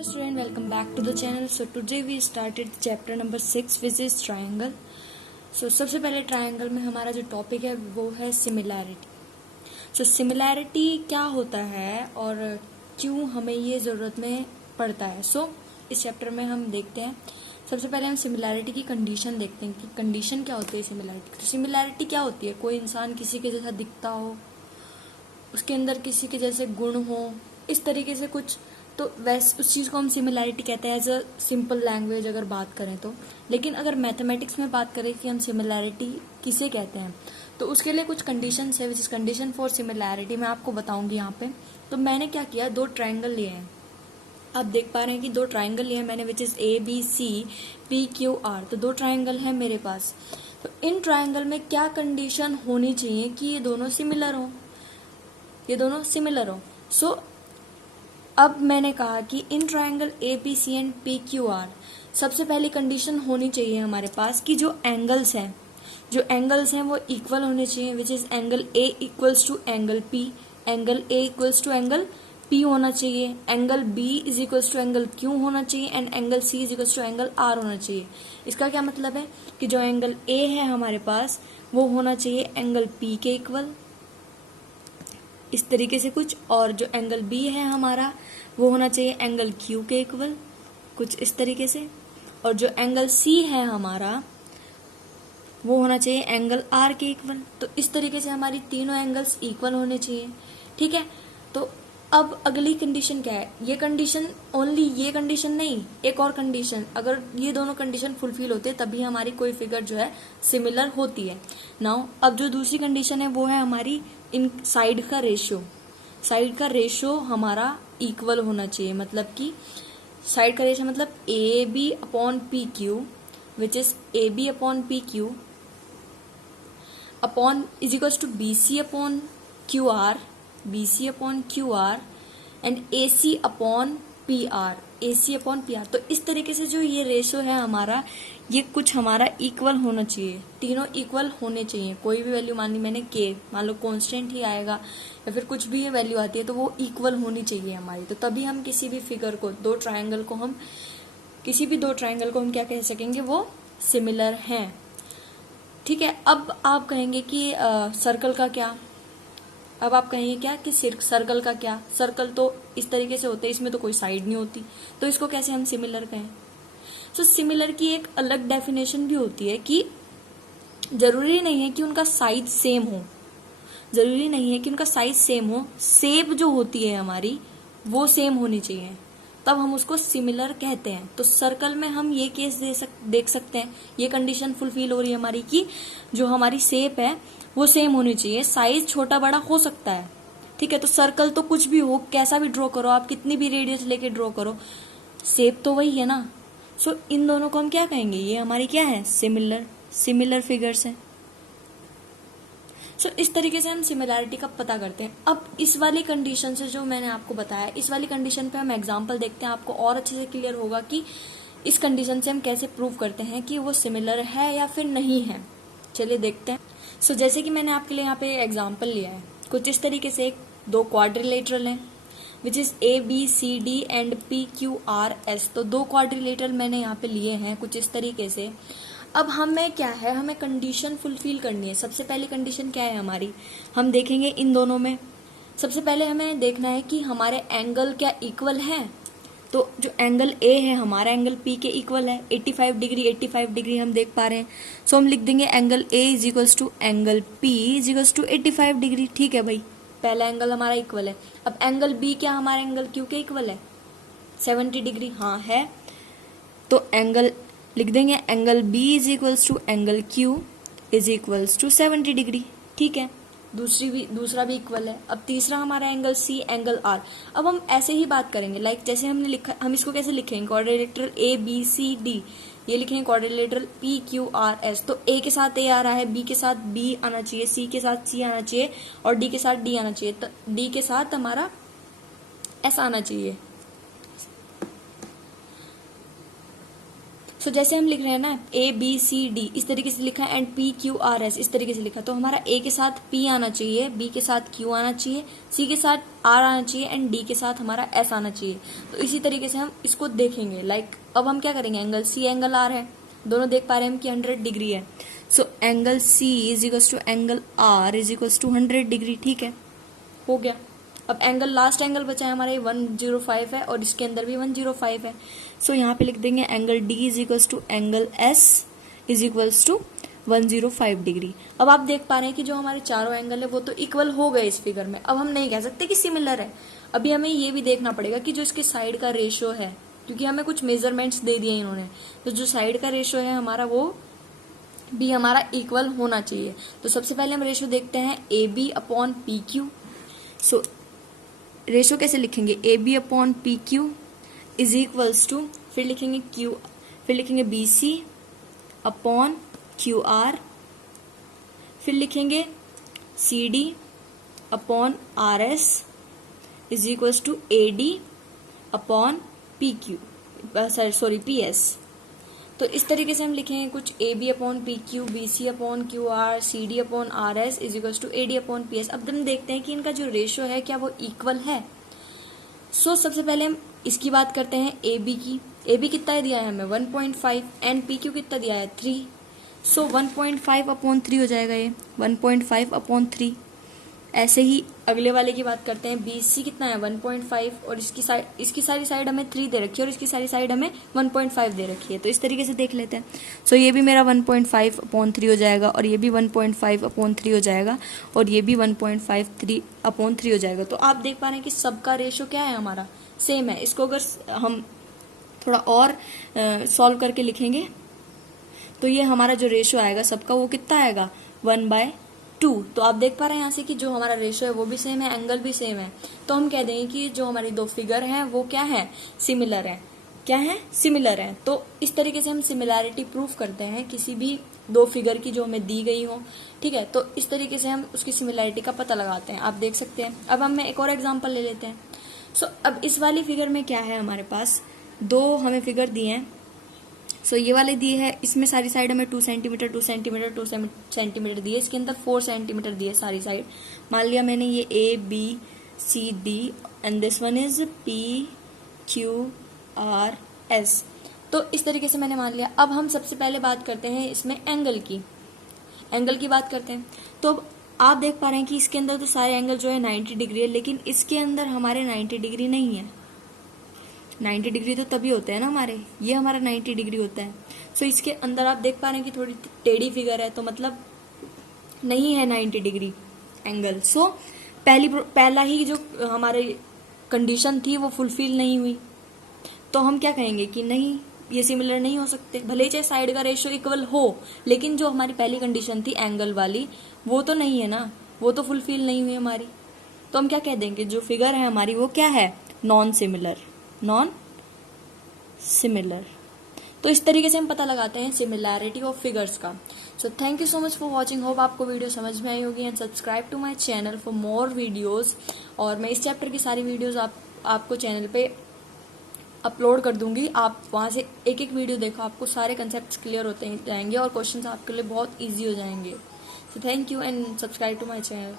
Hello student, welcome back to the channel. So today we started chapter number 6 which is triangle. So सबसे पहले triangle में हमारा जो topic है वो है सिमिलैरिटी. सो सिमिलैरिटी क्या होता है और क्यों हमें ये ज़रूरत में पड़ता है. सो इस चैप्टर में हम देखते हैं. सबसे पहले हम सिमिलैरिटी की कंडीशन देखते हैं कि कंडीशन क्या होती है सिमिलैरिटी. तो सिमिलैरिटी क्या होती है? कोई इंसान किसी के जैसा दिखता हो, उसके अंदर किसी के जैसे गुण हो, इस तरीके से कुछ. तो वैसे उस चीज़ को हम सिमिलैरिटी कहते हैं एज अ सिंपल लैंग्वेज अगर बात करें तो. लेकिन अगर मैथमेटिक्स में बात करें कि हम सिमिलैरिटी किसे कहते हैं तो उसके लिए कुछ कंडीशंस है which is condition for similarity मैं आपको बताऊंगी यहाँ पे. तो मैंने क्या किया, दो ट्रायंगल लिए हैं. आप देख पा रहे हैं कि दो ट्रायंगल लिए हैं मैंने विच इज ABCPQR. तो दो ट्रायंगल हैं मेरे पास. तो इन ट्रायंगल में क्या कंडीशन होनी चाहिए कि ये दोनों सिमिलर हो, ये दोनों सिमिलर हो. सो अब मैंने कहा कि in triangle ABC and PQR सबसे पहली कंडीशन होनी चाहिए हमारे पास कि जो एंगल्स हैं वो इक्वल होने चाहिए which is angle A equals to angle P, angle A equals to angle P होना चाहिए, angle B is equals to angle Q होना चाहिए and angle C is equals to angle R होना चाहिए. इसका क्या मतलब है कि जो एंगल A है हमारे पास वो होना चाहिए एंगल P के इक्वल, इस तरीके से कुछ. और जो एंगल B है हमारा वो होना चाहिए एंगल Q के इक्वल, कुछ इस तरीके से. और जो एंगल C है हमारा वो होना चाहिए एंगल R के इक्वल. तो इस तरीके से हमारी तीनों एंगल्स इक्वल होने चाहिए. ठीक है. तो अब अगली कंडीशन क्या है? ये कंडीशन ओनली ये कंडीशन नहीं, एक और कंडीशन. अगर ये दोनों कंडीशन फुलफिल होते तभी हमारी कोई फिगर जो है सिमिलर होती है. नाउ अब जो दूसरी कंडीशन है वो है हमारी इन साइड का रेशियो. साइड का रेशियो हमारा इक्वल होना चाहिए. मतलब कि साइड का रेशियो मतलब AB upon PQ which is AB upon PQ upon is equals to BC upon QR, BC upon QR and AC upon PR, AC upon PR. तो इस तरीके से जो ये रेशियो है हमारा ये कुछ हमारा इक्वल होना चाहिए, तीनों इक्वल होने चाहिए. कोई भी वैल्यू मान ली मैंने K, मान लो कांस्टेंट ही आएगा या फिर कुछ भी ये वैल्यू आती है तो वो इक्वल होनी चाहिए हमारी. तो तभी हम किसी भी फिगर को, दो ट्रायंगल को हम क्या कह सकेंगे वो सिमिलर हैं. ठीक है. अब आप कहेंगे कि सर्कल का क्या? अब आप कहेंगे क्या कि सर्कल का क्या? सर्कल तो इस तरीके से होते हैं, इसमें तो कोई साइड नहीं होती, तो इसको कैसे हम सिमिलर कहें? सो सिमिलर की एक अलग डेफिनेशन भी होती है कि जरूरी नहीं है कि उनका साइज सेम हो, जरूरी नहीं है कि उनका साइज सेम हो, शेप जो होती है हमारी वो सेम होनी चाहिए, तब हम उसको सिमिलर कहते हैं. तो सर्कल में हम ये केस देख सकते हैं, ये कंडीशन फुलफिल हो रही है हमारी कि जो हमारी शेप है वो सेम होनी चाहिए, साइज छोटा बड़ा हो सकता है. ठीक है. तो सर्कल तो कुछ भी हो, कैसा भी ड्रॉ करो आप, कितनी भी रेडियस लेके ड्रॉ करो, शेप तो वही है ना. सो इन दोनों को हम क्या कहेंगे? ये हमारी क्या है? सिमिलर फिगर्स हैं. सो इस तरीके से हम सिमिलैरिटी का पता करते हैं. अब इस वाली कंडीशन से जो मैंने आपको बताया, इस वाली कंडीशन पे हम एग्जांपल देखते हैं, आपको और अच्छे से क्लियर होगा कि इस कंडीशन से हम कैसे प्रूव करते हैं कि वो सिमिलर है या फिर नहीं है. चलिए देखते हैं. सो जैसे कि मैंने आपके लिए यहाँ पे एग्जाम्पल लिया है कुछ इस तरीके से. दो क्वाड्रिलेटरल हैं which is ABCD and PQRS. तो दो क्वाड्रिलेटरल मैंने यहाँ पे लिए हैं कुछ इस तरीके से. अब हमें क्या है, हमें कंडीशन फुलफिल करनी है. सबसे पहली कंडीशन क्या है हमारी? हम देखेंगे इन दोनों में. सबसे पहले हमें देखना है कि हमारे एंगल क्या इक्वल है. तो जो एंगल A है हमारा एंगल P के इक्वल है. 85 डिग्री हम देख पा रहे हैं. सो हम लिख देंगे angle A is equals to angle P is equals to 85 degree. ठीक है भाई, पहला एंगल हमारा इक्वल है. अब एंगल B क्या हमारा एंगल Q के इक्वल है? 70 डिग्री. हाँ है. तो एंगल लिख देंगे angle B is equals to angle Q is equals to 70 degree. ठीक है. दूसरा भी इक्वल है. अब तीसरा हमारा एंगल C एंगल R. अब हम ऐसे ही बात करेंगे लाइक जैसे हमने लिखा, हम इसको कैसे लिखेंगे? क्वाड्रिलेटरल ABCD, ये लिखेंगे क्वाड्रिलेटरल PQRS. तो A के साथ A आ रहा है, B के साथ B आना चाहिए, C के साथ C आना चाहिए और D के साथ D आना चाहिए. तो D के साथ हमारा S आना चाहिए. सो जैसे हम लिख रहे हैं ना ABCD इस तरीके से लिखा है एंड PQRS इस तरीके से लिखा, तो हमारा A के साथ P आना चाहिए, B के साथ Q आना चाहिए, C के साथ R आना चाहिए एंड D के साथ हमारा S आना चाहिए। तो इसी तरीके से हम इसको देखेंगे। अब हम क्या करेंगे, एंगल C एंगल R है, दोनों देख पा रहे हैं हम कि 100 डिग्री है। So angle C is equals to angle R is equals to 100 degree. ठीक है, हो गया। अब एंगल लास्ट एंगल बचा है हमारा 105 है और इसके अंदर भी 105 है। सो यहाँ पे लिख देंगे angle D is equals to angle S is equals to 105 degree. अब आप देख पा रहे हैं कि जो हमारे चारों एंगल है वो तो इक्वल हो गए इस फिगर में। अब हम नहीं कह सकते कि सिमिलर है, अभी हमें ये भी देखना पड़ेगा कि जो इसके साइड का रेशियो है, क्योंकि हमें कुछ मेजरमेंट्स दे दिए इन्होंने, तो जो साइड का रेशियो है हमारा वो भी हमारा इक्वल होना चाहिए। तो सबसे पहले हम रेशियो देखते हैं AB upon PQ। So ratio कैसे लिखेंगे, AB upon PQ is equals to, फिर लिखेंगे BC अपॉन QR, फिर लिखेंगे CD upon RS is equals to AD upon PS। तो इस तरीके से हम लिखेंगे कुछ AB upon PQ, BC upon QR, CD upon RS is equals to AD upon PS। अब हम देखते हैं कि इनका जो रेशियो है क्या वो इक्वल है। सो सबसे पहले हम इसकी बात करते हैं AB की। AB कितना दिया है हमें 1.5 एंड PQ कितना दिया है 3। सो 1.5 अपॉन 3 हो जाएगा ये 1.5 अपॉन 3। ऐसे ही अगले वाले की बात करते हैं, BC कितना है 1.5 और इसकी सारी साइड हमें 3 दे रखी है और इसकी सारी साइड हमें 1.5 दे रखी है। तो इस तरीके से देख लेते हैं। सो ये भी मेरा 1.5 अपॉन 3 हो जाएगा और ये भी 1.5 अपॉन 3 हो जाएगा और ये भी 1.5 अपॉन 3 हो जाएगा। तो आप देख पा रहे हैं कि सबका रेशियो क्या है हमारा सेम है। इसको अगर हम थोड़ा और सॉल्व करके लिखेंगे तो ये हमारा जो रेशियो आएगा सबका वो कितना आएगा 1/2। तो आप देख पा रहे हैं यहाँ से कि जो हमारा रेशियो है वो भी सेम है, एंगल भी सेम है। तो हम कह देंगे कि जो हमारी दो फिगर हैं वो क्या है, सिमिलर है। क्या है, सिमिलर है। तो इस तरीके से हम सिमिलैरिटी प्रूफ करते हैं किसी भी दो फिगर की जो हमें दी गई हो। ठीक है, तो इस तरीके से हम उसकी सिमिलैरिटी का पता लगाते हैं, आप देख सकते हैं। अब हम एक और एग्जाम्पल ले लेते हैं। सो अब इस वाली फिगर में क्या है, हमारे पास दो हमें फिगर दिए हैं। सो ये वाले दिए है, इसमें सारी साइड हमें 2 सेंटीमीटर 2 सेंटीमीटर 2 सेंटीमीटर दिए, इसके अंदर 4 सेंटीमीटर दिए सारी साइड। मान लिया मैंने ये ABCD and this one is PQRS। तो इस तरीके से मैंने मान लिया। अब हम सबसे पहले बात करते हैं इसमें एंगल की बात करते हैं। तो अब आप देख पा रहे हैं कि इसके अंदर तो सारे एंगल जो है 90 डिग्री है, लेकिन इसके अंदर हमारे 90 डिग्री नहीं है। 90 डिग्री तो तभी होते हैं ना हमारे, ये हमारा 90 डिग्री होता है। सो इसके अंदर आप देख पा रहे हैं कि थोड़ी टेढ़ी फिगर है, तो मतलब नहीं है 90 डिग्री एंगल। सो पहला ही जो हमारी कंडीशन थी वो फुलफिल नहीं हुई। तो हम क्या कहेंगे कि नहीं, ये सिमिलर नहीं हो सकते। भले ही चाहे साइड का रेशियो इक्वल हो, लेकिन जो हमारी पहली कंडीशन थी एंगल वाली वो तो नहीं है ना, वो तो फुलफिल नहीं हुई हमारी। तो हम क्या कह देंगे, जो फिगर है हमारी वो क्या है, नॉन सिमिलर। तो इस तरीके से हम पता लगाते हैं सिमिलैरिटी ऑफ फिगर्स का। So thank you so much for watching. Hope आपको वीडियो समझ में आई होगी and subscribe to my channel for more videos. और मैं इस चैप्टर की सारी वीडियोस आपको चैनल पे अपलोड कर दूंगी। आप वहां से एक एक वीडियो देखो, आपको सारे कंसेप्ट क्लियर होते जाएंगे और क्वेश्चंस आपके लिए बहुत ईजी हो जाएंगे। So thank you and subscribe to my channel.